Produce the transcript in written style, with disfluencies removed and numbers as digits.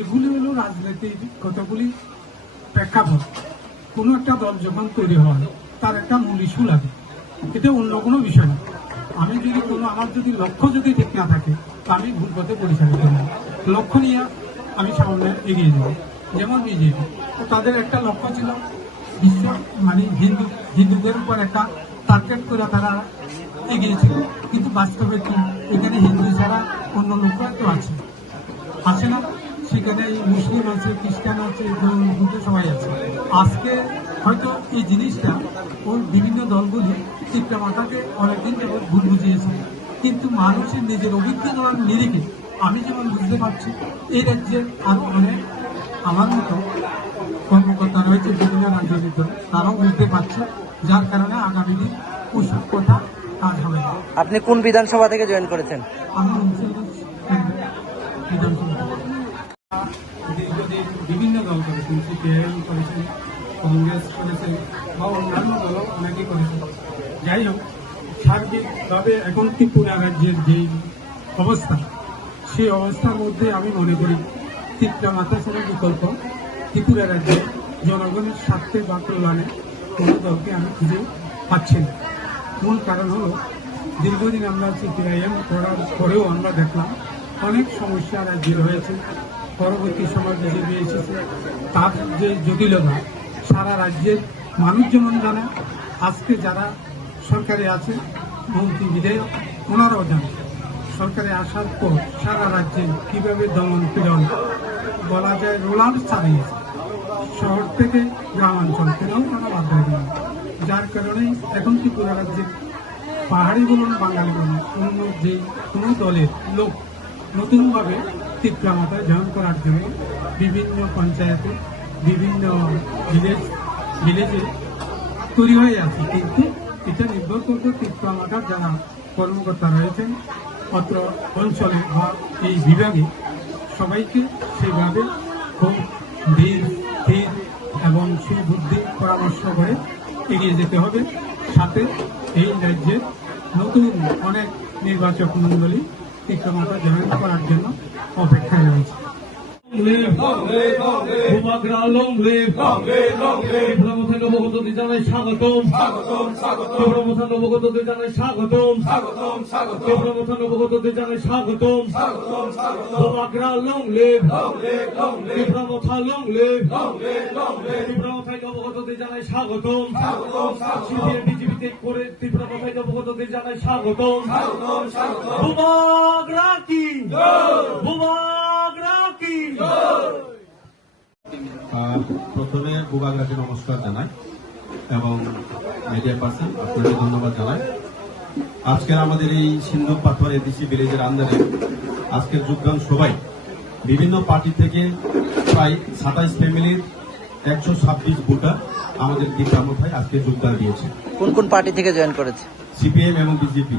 এগুলি হলো রাজনীতির কতগুলি প্রেক্ষাপট। কোনো একটা দল যখন তৈরি হয় তার একটা মূল ইস্যু লাগে, এটা অন্য কোনো বিষয় না। আমি যদি আমার যদি লক্ষ্য যদি ঠিক না থাকে তা আমি ভুল পথে পরিচালিত হব। লক্ষ্য নিয়ে আমি সামনে এগিয়ে যাব। যেমন বিজেপি, তাদের একটা লক্ষ্য ছিল বিশ্ব মানে হিন্দুদের উপর একটা টার্গেট করে তারা এগিয়েছিল, কিন্তু বাস্তবে কি এখানে হিন্দু ছাড়া অন্য লোকরা তো আছে না, সেখানে মুসলিম আছে, খ্রিস্টান আছে, বুদ্ধ সবাই আছে। আজকে হয়তো এই জিনিসটা ওই বিভিন্ন দলগুলি চিত্রমাতাকে অনেকদিন যাবৎ ভুল বুঝিয়েছে, কিন্তু মানুষের নিজের অভিজ্ঞতার নিরিখে আমি যেমন বুঝতে পারছি এই রাজ্যে আর অনেক আমার মতো কর্মকর্তা রয়েছে বিভিন্ন রাজনৈতিক দল, তারাও বুঝতে পারছে, যার কারণে আগামী দিন ওইসব কথা কাজ হবে না। আপনি কোন বিধানসভা থেকে জয়েন করেছেন? আমি বিধানসভা দীর্ঘদিন বিভিন্ন দল করেছেন, সিপিআইএম করেছেন, কংগ্রেস করেছেন বা অন্যান্য দলও অনেকেই করেছেন। যাই হোক, সার্বিকভাবে এখন ত্রিপুরা রাজ্যের যে অবস্থা, সেই অবস্থার মধ্যে আমি মনে করি ত্রিপুরা মাতা ছাড়া বিকল্প ত্রিপুরা রাজ্যে জনগণের স্বার্থে বা কল্যাণে কোনো দলকে আমি খুঁজে পাচ্ছি না। মূল কারণ হলো দীর্ঘদিন আমরা সিপিআইএম করার পরেও আমরা দেখলাম অনেক সমস্যা রাজ্যে রয়েছে। পরবর্তী সময় বিজেপি এসেছে, তার যে জটিলতা সারা রাজ্যের মানুষ যেমন জানে, আজকে যারা সরকারে আছে মন্ত্রী বিধায়ক ওনারাও জানে সরকারে আসার পর সারা রাজ্যে কীভাবে দমন পীড়ন বলা যায় রোলার চালিয়েছে, শহর থেকে গ্রামাঞ্চল থেকেও তারা বাধ্য হয়ে, যার কারণে এখন ত্রিপুরা রাজ্যের পাহাড়ি বলুন বাঙালি বলুন অন্য যে কোনো দলের লোক নতুনভাবে ত্রিপুরা মাতায় জয়েন করার জন্য বিভিন্ন পঞ্চায়েতে বিভিন্ন ভিলেজে তৈরি হয়ে আছে, কিন্তু এটা নির্ভর করবে ত্রিপুরা মাতার যারা কর্মকর্তা রয়েছেন অত্র অঞ্চলে বা এই বিভাগে সবাইকে সেইভাবে খুব ধীর এবং সুবুদ্ধি পরামর্শ করে এগিয়ে যেতে হবে। সাথে এই রাজ্যের নতুন অনেক নির্বাচক মন্ডলী ত্রিপুরা মাতা জয়েন করার জন্য অপেক্ষায় রয়েছে। স্বাগতম বিজেপিতে করে ত্রিপুরা কথায় অবগত জানাই স্বাগতম। প্রথমে বুবাগরাকে নমস্কার জানাই এবং মিডিয়া পার্সন আপনাকে ধন্যবাদ জানাই। আজকের আমাদের এই সিন্ধু পাথর এডিসি ভিলেজের আন্ডারে আজকের যোগদান সবাই বিভিন্ন পার্টি থেকে প্রায় 27 ফ্যামিলির 126 ভোটার আমাদের দীপ্রামথায় আজকে যোগদান দিয়েছে। কোন কোন পার্টি থেকে জয়েন করেছে? সিপিএম এবং বিজেপি।